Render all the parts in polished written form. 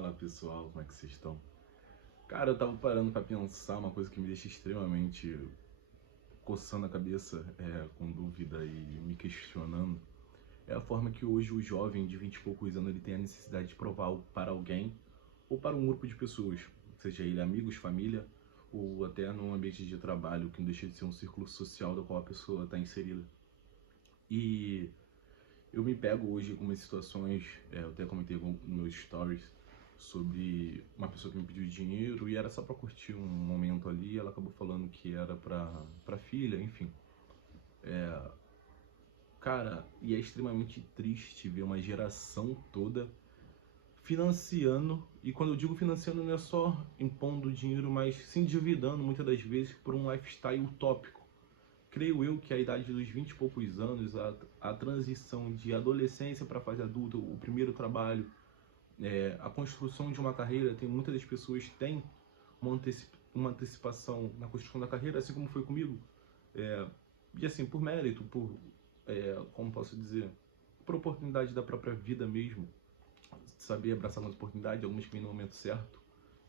Fala pessoal, como é que vocês estão? Cara, eu tava parando pra pensar uma coisa que me deixa extremamente coçando a cabeça, com dúvida e me questionando. É a forma que hoje o jovem de 20 e poucos anos ele tem a necessidade de provar algo para alguém ou para um grupo de pessoas, seja ele amigos, família ou até num ambiente de trabalho, que não deixa de ser um círculo social do qual a pessoa está inserida. E eu me pego hoje com umas situações, eu até comentei nos meus stories, sobre uma pessoa que me pediu dinheiro e era só pra curtir um momento ali, ela acabou falando que era pra filha, enfim. Cara, e é extremamente triste ver uma geração toda financiando, e quando eu digo financiando não é só impondo dinheiro, mas se endividando muitas das vezes por um lifestyle utópico. Creio eu que a idade dos 20 e poucos anos, a transição de adolescência para a fase adulta, o primeiro trabalho, a construção de uma carreira, tem muitas das pessoas têm uma antecipação na construção da carreira, assim como foi comigo. E assim, por mérito, como posso dizer, por oportunidade da própria vida mesmo, saber abraçar as oportunidades, algumas que vêm no momento certo,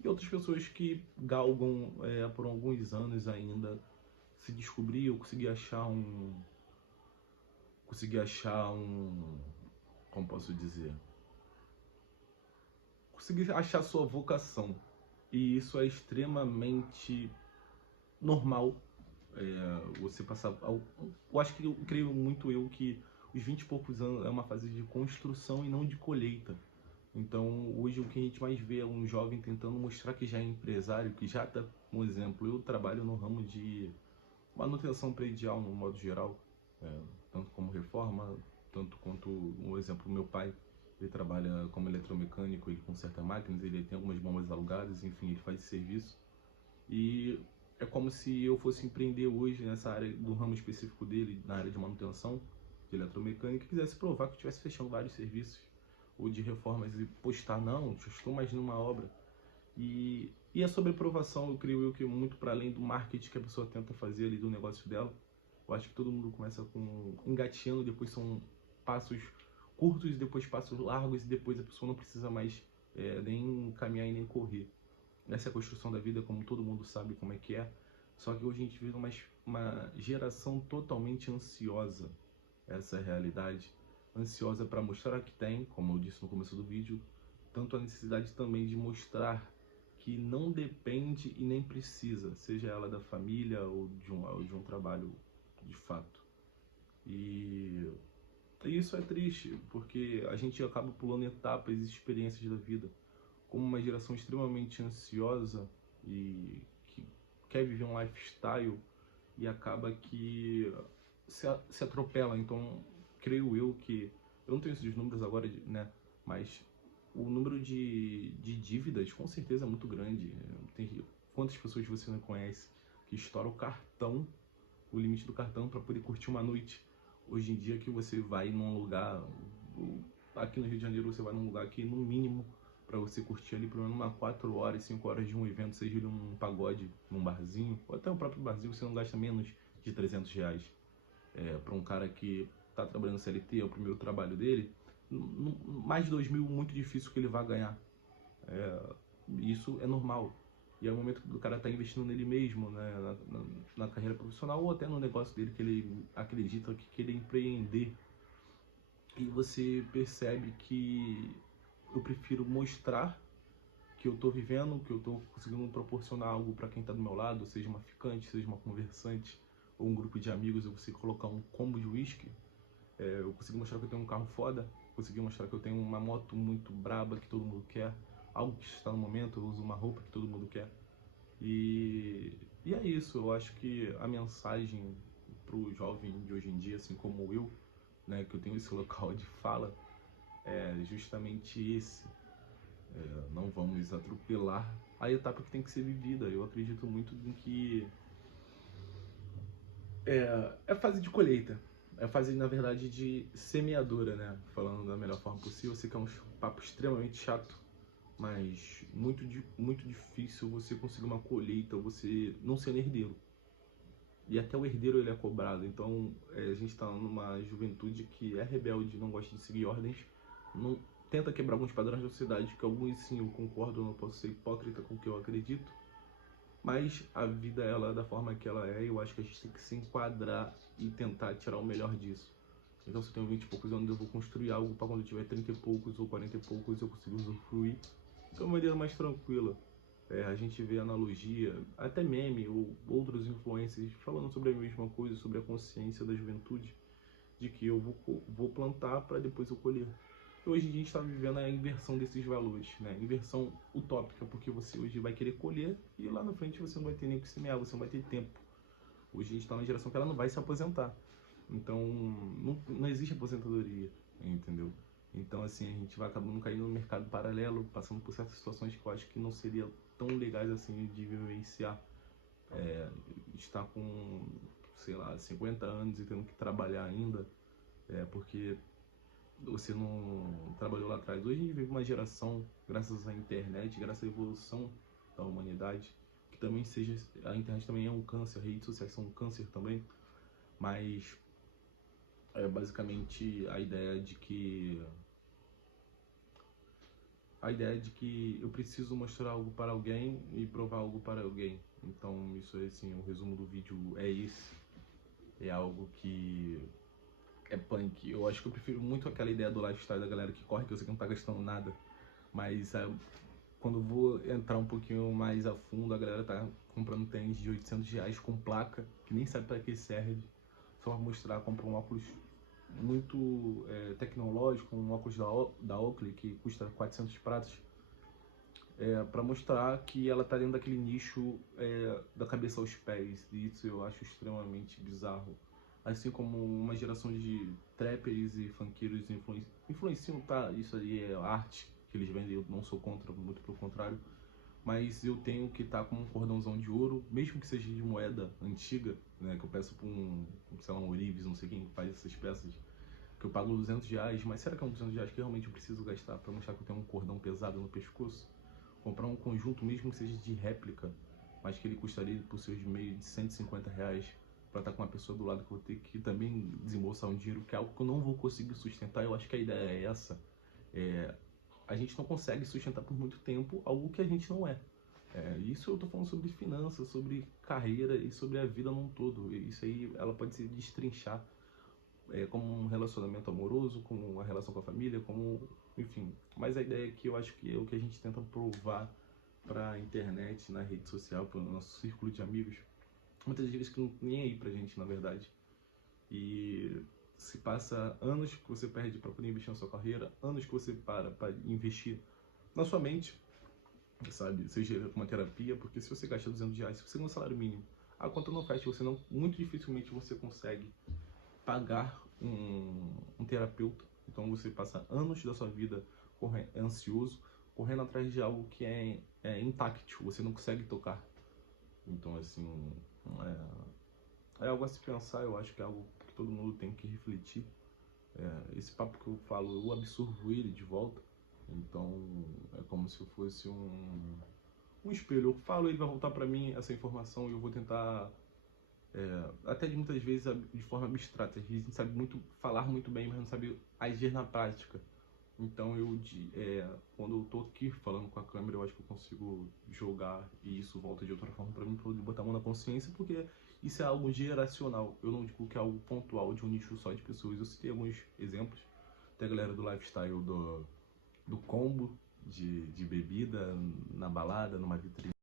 e outras pessoas que galgam por alguns anos ainda se descobrir ou conseguir achar um, como posso dizer, conseguir achar sua vocação. E isso é extremamente normal. Você passar. Eu acho que eu creio muito que os 20 e poucos anos é uma fase de construção e não de colheita. Então, hoje o que a gente mais vê é um jovem tentando mostrar que já é empresário, que já está, um exemplo, eu trabalho no ramo de manutenção predial no modo geral, tanto como reforma, tanto quanto, um exemplo, meu pai, ele trabalha como eletromecânico, ele conserta máquinas, ele tem algumas bombas alugadas, enfim, ele faz esse serviço. E é como se eu fosse empreender hoje nessa área, do ramo específico dele, na área de manutenção, de eletromecânica, e quisesse provar que eu estivesse fechando vários serviços, ou de reformas, e postar, não, já estou mais numa obra. E a sobreprovação, eu creio eu que muito para além do marketing que a pessoa tenta fazer ali do negócio dela, eu acho que todo mundo começa com engateando, depois são passos curtos, depois passos largos, e depois a pessoa não precisa mais nem caminhar e nem correr. Essa é a construção da vida, como todo mundo sabe como é que é. Só que hoje a gente vive uma geração totalmente ansiosa. Essa é a realidade. Ansiosa para mostrar que tem, como eu disse no começo do vídeo, tanto a necessidade também de mostrar que não depende e nem precisa, seja ela da família ou de um trabalho de fato. E isso é triste, porque a gente acaba pulando etapas e experiências da vida. Como uma geração extremamente ansiosa e que quer viver um lifestyle e acaba que se atropela. Então, creio eu que, eu não tenho esses números agora, né, mas o número de dívidas com certeza é muito grande. Quantas pessoas você não conhece que estoura o limite do cartão para poder curtir uma noite? Hoje em dia que você vai num lugar, aqui no Rio de Janeiro você vai num lugar que no mínimo para você curtir ali por menos uma 4 horas, 5 horas de um evento, seja ele um pagode num barzinho, ou até o próprio barzinho, você não gasta menos de R$ 300. Para um cara que está trabalhando CLT, é o primeiro trabalho dele, mais de 2.000, muito difícil que ele vá ganhar. Isso é normal. E é o momento do cara estar investindo nele mesmo, né, na carreira profissional, ou até no negócio dele que ele acredita que quer empreender. E você percebe que eu prefiro mostrar que eu estou vivendo, que eu estou conseguindo proporcionar algo para quem está do meu lado, seja uma ficante, seja uma conversante, ou um grupo de amigos, eu consigo colocar um combo de whisky, eu consigo mostrar que eu tenho um carro foda, consegui mostrar que eu tenho uma moto muito braba que todo mundo quer, algo que está no momento, eu uso uma roupa que todo mundo quer. E é isso, eu acho que a mensagem para o jovem de hoje em dia, assim como eu, né, que eu tenho esse local de fala, é justamente esse. Não vamos atropelar a etapa que tem que ser vivida. Eu acredito muito em que é fase de colheita. É fase, na verdade, de semeadora, né? Falando da melhor forma possível. Eu sei que é um papo extremamente chato, mas muito difícil você conseguir uma colheita, você não sendo herdeiro. E até o herdeiro ele é cobrado. Então a gente está numa juventude que é rebelde, não gosta de seguir ordens, não tenta quebrar alguns padrões da sociedade, que alguns sim eu concordo, eu não posso ser hipócrita com o que eu acredito, mas a vida ela é da forma que ela é, e eu acho que a gente tem que se enquadrar e tentar tirar o melhor disso. Então se eu tenho 20 e poucos anos, eu vou construir algo para quando eu tiver 30 e poucos ou 40 e poucos eu consigo usufruir de uma maneira mais tranquila. A gente vê analogia, até meme ou outros influencers falando sobre a mesma coisa, sobre a consciência da juventude, de que eu vou plantar para depois eu colher. E hoje a gente está vivendo a inversão desses valores, né? Inversão utópica, porque você hoje vai querer colher e lá na frente você não vai ter nem o que semear, você não vai ter tempo. Hoje a gente está numa geração que ela não vai se aposentar. Então, não existe aposentadoria, entendeu? Então, assim, a gente vai acabando caindo no mercado paralelo, passando por certas situações que eu acho que não seria tão legais assim de vivenciar. Estar com, sei lá, 50 anos e tendo que trabalhar ainda, porque você não trabalhou lá atrás. Hoje a gente vive uma geração, graças à internet, graças à evolução da humanidade, que também seja, a internet também é um câncer, as redes sociais são um câncer também, mas basicamente a ideia de que eu preciso mostrar algo para alguém e provar algo para alguém. Então isso é assim, o resumo do vídeo é esse. É algo que é punk. Eu acho que eu prefiro muito aquela ideia do lifestyle da galera que corre, que eu sei que não tá gastando nada. Mas quando eu vou entrar um pouquinho mais a fundo, a galera tá comprando tênis de R$ 800 com placa, que nem sabe para que serve. Só pra mostrar, compra um óculos muito tecnológico, um óculos da Oakley que custa 400 pratos, para mostrar que ela tá dentro daquele nicho da cabeça aos pés, e isso eu acho extremamente bizarro. Assim como uma geração de trappers e funkeiros influenciam, tá? Isso aí é arte que eles vendem, eu não sou contra, muito pelo contrário, mas eu tenho que estar com um cordãozão de ouro, mesmo que seja de moeda antiga, né, que eu peço pra sei lá, um Orives, não sei quem faz essas peças, que eu pago R$ 200, mas será que é um R$ 200 que realmente eu preciso gastar para mostrar que eu tenho um cordão pesado no pescoço? Comprar um conjunto, mesmo que seja de réplica, mas que ele custaria por seus meios de R$ 150, para estar com uma pessoa do lado que eu vou ter que também desembolsar um dinheiro, que é algo que eu não vou conseguir sustentar. Eu acho que a ideia é essa. A gente não consegue sustentar por muito tempo algo que a gente não é. Isso eu tô falando sobre finanças, sobre carreira e sobre a vida num todo. Isso aí, ela pode se destrinchar como um relacionamento amoroso, como uma relação com a família, como, enfim. Mas a ideia aqui eu acho que é o que a gente tenta provar pra internet, na rede social, pro nosso círculo de amigos, muitas vezes que não nem aí pra gente, na verdade. E se passa anos que você perde para poder investir na sua carreira, anos que você para investir na sua mente, sabe? Seja com uma terapia, porque se você gasta R$ 200, se você ganha um salário mínimo, a conta não fecha, você não, muito dificilmente você consegue pagar um terapeuta. Então você passa anos da sua vida ansioso, correndo atrás de algo que é intacto, você não consegue tocar. Então assim, é algo a se pensar, eu acho que é algo que todo mundo tem que refletir. Esse papo que eu falo, eu absorvo ele de volta. Então é como se fosse um espelho. Eu falo, ele vai voltar para mim essa informação e eu vou tentar, até de muitas vezes de forma abstrata. A gente sabe falar muito bem, mas não sabe agir na prática. Então quando eu tô aqui falando com a câmera, eu acho que eu consigo jogar e isso volta de outra forma para mim, para poder botar a mão na consciência, porque isso é algo geracional. Eu não digo que é algo pontual de um nicho só de pessoas. Eu citei alguns exemplos. Tem a galera do lifestyle do combo de bebida na balada, numa vitrine.